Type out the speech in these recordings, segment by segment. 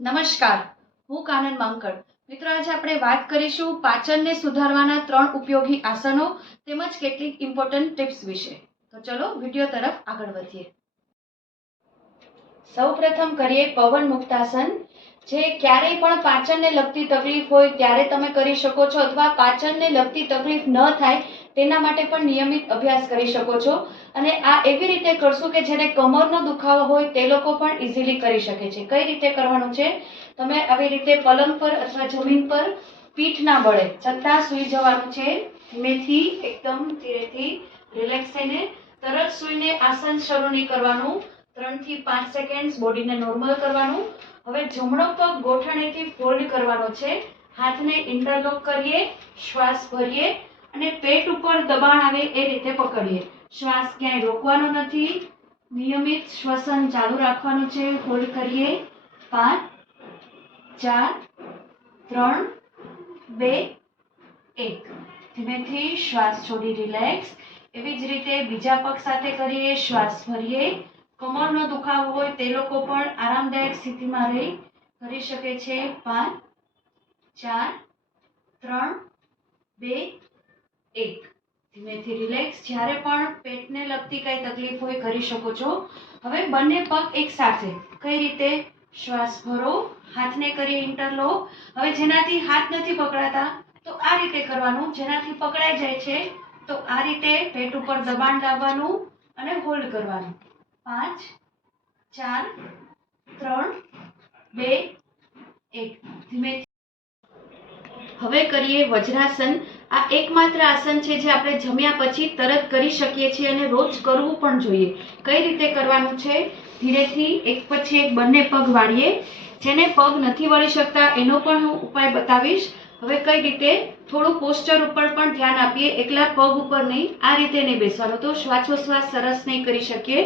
નમસ્કાર, હું કાનન માંકડ. મિત્રો, આજે આપણે વાત કરીશું પાચનને સુધારવાના 3 ઉપયોગી આસનો તેમજ કેટલીક ઇમ્પોર્ટન્ટ ટિપ્સ વિશે. તો ચલો વિડિયો તરફ આગળ વધીએ. સૌપ્રથમ કરીએ પવન મુક્તાસન, જે ક્યારેય પણ પાચનને લગતી તકલીફ હોય ત્યારે તમે કરી શકો છો, અથવા પાચનને લગતી તકલીફ ન થાય તેના માટે પણ નિયમિત અભ્યાસ કરી શકો છો. અને આ એવી રીતે કરશું કે જેને કમરનો દુખાવો હોય તે લોકો પણ ઇઝીલી કરી શકે છે. કઈ રીતે કરવાનું છે? તમે આવી રીતે પલંગ પર અથવા જમીન પર પીઠ ના બળે છતાં સૂઈ જવાનું છે. ધીમેથી, એકદમ ધીરેથી, રિલેક્સ થઈને તરત સૂઈને આસન શરૂ નહીં કરવાનું. 3 થી 5 સેકન્ડ બોડીને નોર્મલ કરવાનું. હવે જમણો પગ ગોઠણેથી ફોલ્ડ કરવાનો છે. હાથને ઇન્ટરલોક કરીએ, શ્વાસ ભરીએ અને પેટ ઉપર દબાણ આવે એ રીતે પકડીએ. શ્વાસ ક્યાંય રોકવાનો નથી. નિયમિત શ્વસન ચાલુ રાખવાનું છે. હોલ્ડ કરીએ. 5, 4, 3, 2, 1. ધીમેથી શ્વાસ છોડી રિલેક્સ. એવી જ રીતે બીજા પગ સાથે કરીએ. શ્વાસ ભરીએ. કમરનો દુખાવો હોય તે લોકો પણ આરામદાયક સ્થિતિમાં રહી કરી શકે છે. 5, 4, 3, 2, 1. ધીમેથી રિલેક્સ. જ્યારે પણ પેટને લગતી કઈ તકલીફ હોય કરી શકો છો. હવે બંને પગ એક સાથે કઈ રીતે? શ્વાસ ભરો, હાથને કરીએ ઇન્ટરલોક. હવે જેનાથી હાથ નથી પકડાતા તો આ રીતે કરવાનું. જેનાથી પકડાઈ જાય છે તો આ રીતે પેટ ઉપર દબાણ લાવવાનું અને હોલ્ડ કરવાનું. 5, 4, 3, 2, 1. ધીમે. હવે કરીએ વજ્રાસન. આ એકમાત્ર આસન છે જે આપણે જમ્યા પછી તરત કરી શકીએ છીએ અને રોજ કરવું પણ જોઈએ. કઈ રીતે કરવાનું છે? ધીરેથી એક પછી એક બંને પગ વાળીએ. જેને પગ નથી વળી શકતા એનો પણ હું ઉપાય બતાવીશ. હવે કઈ રીતે? થોડું પોસ્ચર ઉપર પણ ધ્યાન આપીએ. એકલા પગ ઉપર નહીં, આ રીતે નહીં બેસવાનું, તો શ્વાસોશ્વાસ સરસ નહીં કરી શકીએ.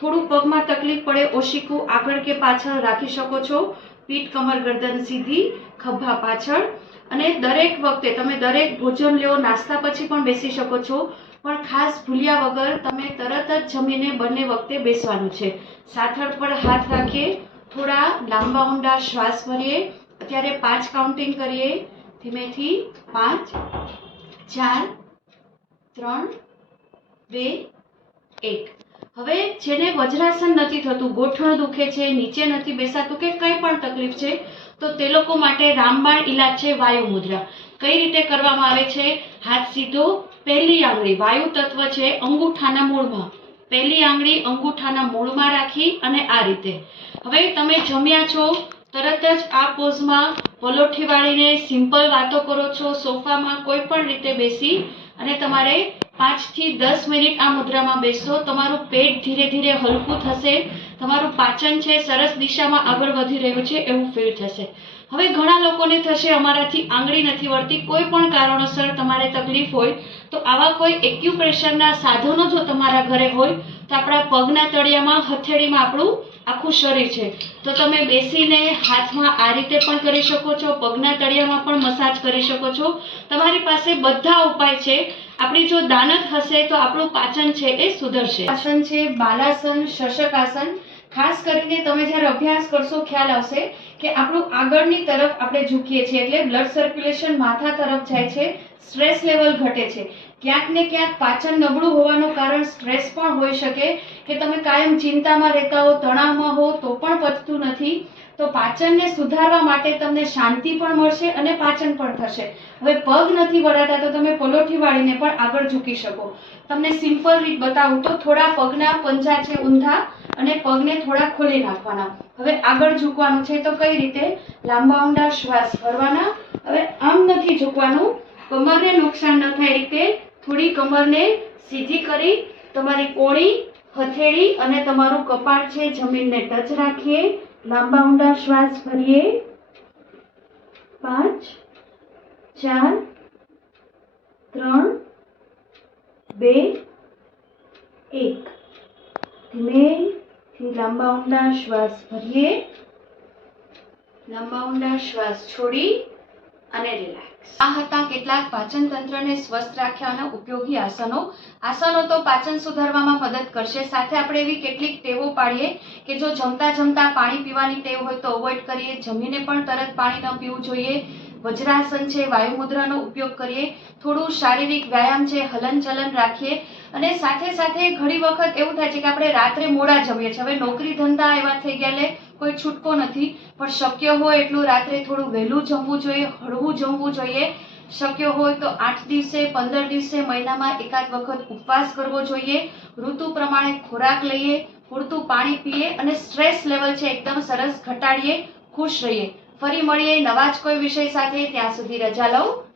થોડું પગમાં તકલીફ પડે, ઓશિકું આગળ કે પાછળ રાખી શકો છો. પીઠ, કમર, ગરદન સીધી, ખભા પાછળ. અને દરેક વખતે તમે દરેક ભોજન લ્યો, નાસ્તા પછી પણ બેસી શકો છો, પણ ખાસ ભૂલ્યા વગર તમે તરત જ જમીને બંને વખતે બેસવાનું છે. સાથળ પર હાથ રાખીએ. થોડા લાંબા ઊંડા શ્વાસ ભરીએ. અત્યારે 5 કાઉન્ટિંગ કરીએ. ધીમેથી. 5, 4, 3, 2, 1. હવે જેને વજ્રાસન નથી થતું, ગોઠણ દુખે છે, નીચે નથી બેસાતું કે કંઈ પણ તકલીફ છે, તો તે લોકો માટે રામબાણ ઈલાજ છે વાયુ મુદ્રા. કઈ રીતે કરવામાં આવે છે? હાથ સીધો, પહેલી આંગળી વાયુ તત્વ છે અંગૂઠાના મૂળમાં, પહેલી આંગળી અંગૂઠાના મૂળમાં રાખી અને આ રીતે. હવે તમે જમ્યા છો, તરત જ આ પોઝમાં પલોઠી વાળીને સિમ્પલ વાતો કરો છો, સોફામાં કોઈ પણ રીતે બેસી અને તમારે 5 થી 10 મિનિટ આ મુદ્રામાં બેસશો. તમારું પેટ ધીરે ધીરે હલકું થશે. તમારું પાચન છે સરસ દિશામાં આગળ વધી રહ્યું છે એવું ફીલ થશે. હવે ઘણા લોકોને થશે અમારાથી આંગળી નથી વળતી. કોઈ પણ કારણોસર તમારે તકલીફ હોય તો આવા કોઈ એક્યુપ્રેશરના સાધનો જો તમારા ઘરે હોય તો આપણા પગના તળિયામાં, હથેળીમાં આપણું આખું શરીર છે, તો તમે બેસીને હાથમાં આ રીતે પણ કરી શકો છો, પગના તળિયામાં પણ મસાજ કરી શકો છો. તમારી પાસે બધા ઉપાય છે. આપણી જો દાનત હશે તો આપણું પાચન છે એ સુધરશે. આસન છે બાલાસન, શશક આસન. ખાસ કરીને તમે જ્યારે અભ્યાસ કરશો ખ્યાલ આવશે કે આપણું આગળની તરફ આપણે ઝૂકીએ છીએ એટલે બ્લડ સર્ક્યુલેશન માથા તરફ જાય છે, સ્ટ્રેસ લેવલ ઘટે છે. ક્યાંક ને ક્યાંક પાચન નબળું હોવાનું કારણ સ્ટ્રેસ પણ હોઈ શકે કે તમે કાયમ ચિંતામાં રહેતા હો, તણાવમાં હો તો પણ પચતું નથી. તો પાચનને સુધારવા માટે તમને શાંતિ પણ મળશે અને પાચન પણ થશે. હવે પગ નથી વળાતા તો તમે પલોઠી વાળીને પણ આગળ ઝૂકી શકો. તમને સિમ્પલ રીત બતાવું તો થોડા પગના પંજા છે ઊંધા અને પગને થોડા ખોલી નાખવાના. હવે આગળ ઝૂકવાનું છે તો કઈ રીતે? લાંબા ઊંડા શ્વાસ ભરવાના. હવે આમ નથી ઝૂકવાનું, કમરને નુકસાન ન થાય રીતે થોડી કમરને સીધી કરી તમારી કોણી, હથેળી અને તમારું કપાળ છે જમીનને ટચ રાખીએ. લાંબા ઊંડા શ્વાસ ભરીએ. 5, 4, 3, 2, 1. ધીમેથી લાંબા ઊંડા શ્વાસ ભરીએ. લાંબા ઊંડા શ્વાસ છોડી અને રિલેક્સ. આ હતા કેટલાક પાચન તંત્રને સ્વસ્થ રાખવાના ઉપયોગી આસનો. આસનો તો પાચન સુધારવામાં મદદ કરશે, સાથે આપણે એવી કેટલીક ટેવો પાડીએ કે જો જમતા જમતા પાણી પીવાની ટેવ હોય તો અવોઇડ કરીએ, જમીને પણ તરત પાણી ન પીવું જોઈએ. વજ્રાસન છે, વાયુ મુદ્રાનો ઉપયોગ કરીએ, થોડું શારીરિક વ્યાયામ છે, હલનચલન રાખીએ. અને સાથે સાથે ઘણી વખત એવું થાય છે કે આપણે રાત્રે મોડા જમીએ છીએ. હવે નોકરી ધંધા એવા થઈ ગયા કોઈ છૂટકો નથી, પણ શક્ય હોય એટલું રાત્રે થોડું વહેલું જમવું જોઈએ, હળવું જમવું જોઈએ. શક્ય હોય તો 8 દિવસે 15 દિવસે મહિનામાં એકાદ વખત ઉપવાસ કરવો જોઈએ. ઋતુ પ્રમાણે ખોરાક લઈએ, પૂરતું પાણી પીએ અને સ્ટ્રેસ લેવલ છે એકદમ સરસ ઘટાડીએ. ખુશ રહીએ. ફરી મળીએ નવા જ કોઈ વિષય સાથે. ત્યાં સુધી રજા લઉં.